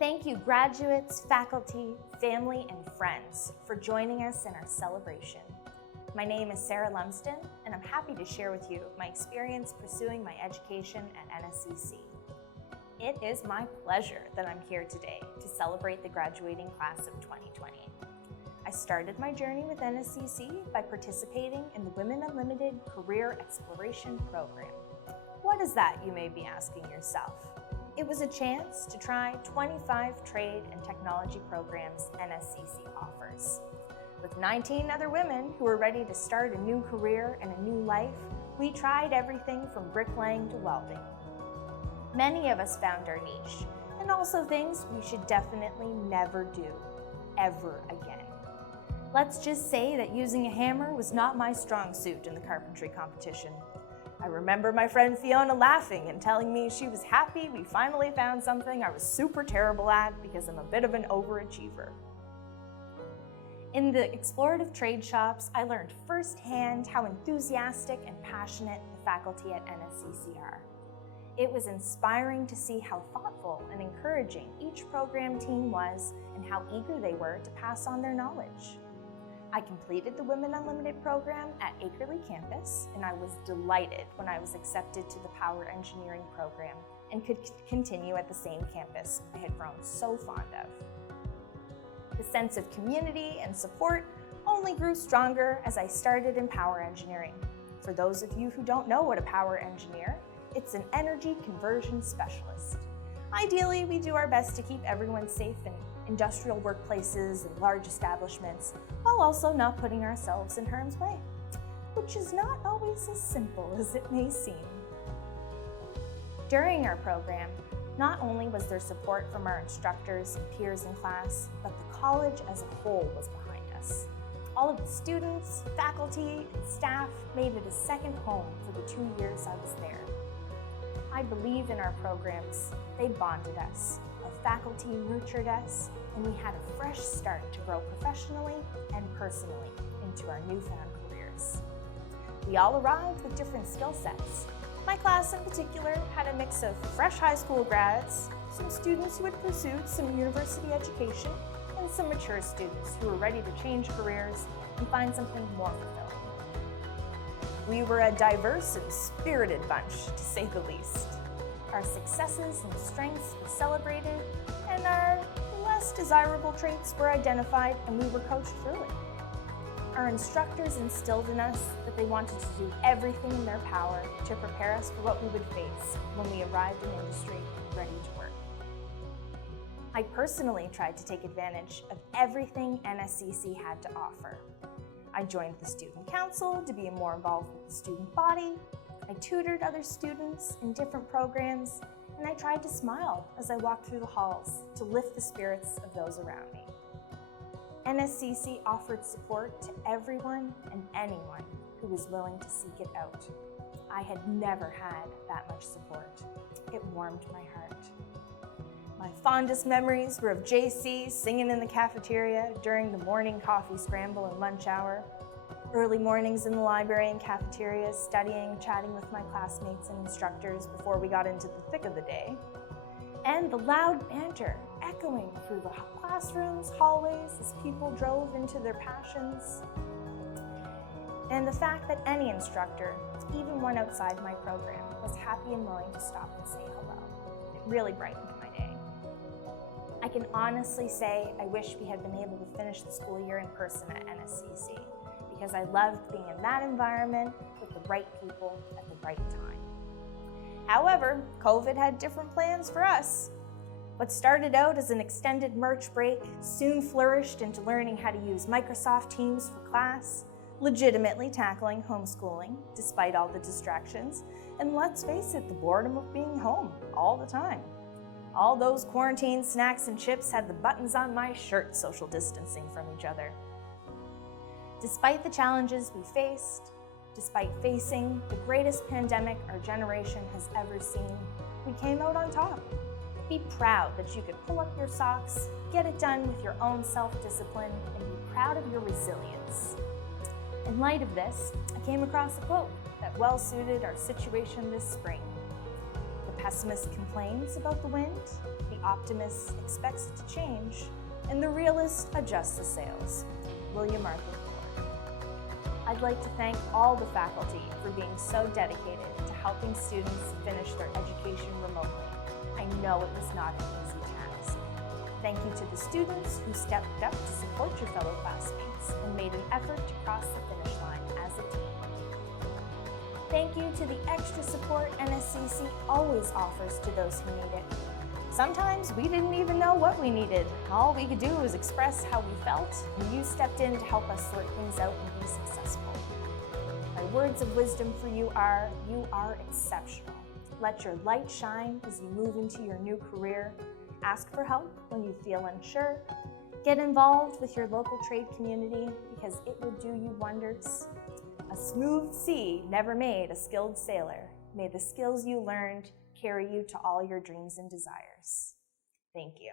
Thank you, graduates, faculty, family, and friends for joining us in our celebration. My name is Sarah Lumsden, and I'm happy to share with you my experience pursuing my education at NSCC. It is my pleasure that I'm here today to celebrate the graduating class of 2020. I started my journey with NSCC by participating in the Women Unlimited Career Exploration Program. What is that, you may be asking yourself? It was a chance to try 25 trade and technology programs NSCC offers. With 19 other women who were ready to start a new career and a new life, we tried everything from bricklaying to welding. Many of us found our niche, and also things we should definitely never do, ever again. Let's just say that using a hammer was not my strong suit in the carpentry competition. I remember my friend Fiona laughing and telling me she was happy we finally found something I was super terrible at because I'm a bit of an overachiever. In the explorative trade shops, I learned firsthand how enthusiastic and passionate the faculty at NSCC are. It was inspiring to see how thoughtful and encouraging each program team was and how eager they were to pass on their knowledge. I completed the Women Unlimited program at Akerley Campus, and I was delighted when I was accepted to the Power Engineering program and could continue at the same campus I had grown so fond of. The sense of community and support only grew stronger as I started in power engineering. For those of you who don't know what a power engineer, it's an energy conversion specialist. Ideally, we do our best to keep everyone safe in industrial workplaces and large establishments, while also not putting ourselves in harm's way, which is not always as simple as it may seem. During our program, not only was there support from our instructors and peers in class, but the college as a whole was behind us. All of the students, faculty, and staff made it a second home for the 2 years I was there. I believe in our programs. They bonded us. Our faculty nurtured us, and we had a fresh start to grow professionally and personally into our newfound careers. We all arrived with different skill sets. My class in particular had a mix of fresh high school grads, some students who had pursued some university education, and some mature students who were ready to change careers and find something more fulfilling. We were a diverse and spirited bunch, to say the least. Our successes and strengths were celebrated, and our less desirable traits were identified, and we were coached through it. Our instructors instilled in us that they wanted to do everything in their power to prepare us for what we would face when we arrived in industry ready to work. I personally tried to take advantage of everything NSCC had to offer. I joined the student council to be more involved with the student body. I tutored other students in different programs, and I tried to smile as I walked through the halls to lift the spirits of those around me. NSCC offered support to everyone and anyone who was willing to seek it out. I had never had that much support. It warmed my heart. My fondest memories were of JC singing in the cafeteria during the morning coffee scramble and lunch hour, early mornings in the library and cafeteria studying, chatting with my classmates and instructors before we got into the thick of the day, and the loud banter echoing through the classrooms, hallways as people drove into their passions, and the fact that any instructor, even one outside my program, was happy and willing to stop and say hello. It really brightened my day. I can honestly say I wish we had been able to finish the school year in person at NSCC, because I loved being in that environment with the right people at the right time. However, COVID had different plans for us. What started out as an extended March break soon flourished into learning how to use Microsoft Teams for class, legitimately tackling homeschooling despite all the distractions, and let's face it, the boredom of being home all the time. All those quarantine snacks and chips had the buttons on my shirt social distancing from each other. Despite the challenges we faced, despite facing the greatest pandemic our generation has ever seen, we came out on top. Be proud that you could pull up your socks, get it done with your own self-discipline, and be proud of your resilience. In light of this, I came across a quote that well suited our situation this spring. The pessimist complains about the wind, the optimist expects it to change, and the realist adjusts the sails. William Arthur Ford. I'd like to thank all the faculty for being so dedicated to helping students finish their education remotely. I know it was not an easy task. Thank you to the students who stepped up to support your fellow classmates and made an effort to cross the finish line as a team. Thank you to the extra support NSCC always offers to those who need it. Sometimes we didn't even know what we needed. All we could do was express how we felt, and you stepped in to help us sort things out and be successful. My words of wisdom for you are exceptional. Let your light shine as you move into your new career. Ask for help when you feel unsure. Get involved with your local trade community because it will do you wonders. A smooth sea never made a skilled sailor. May the skills you learned carry you to all your dreams and desires. Thank you.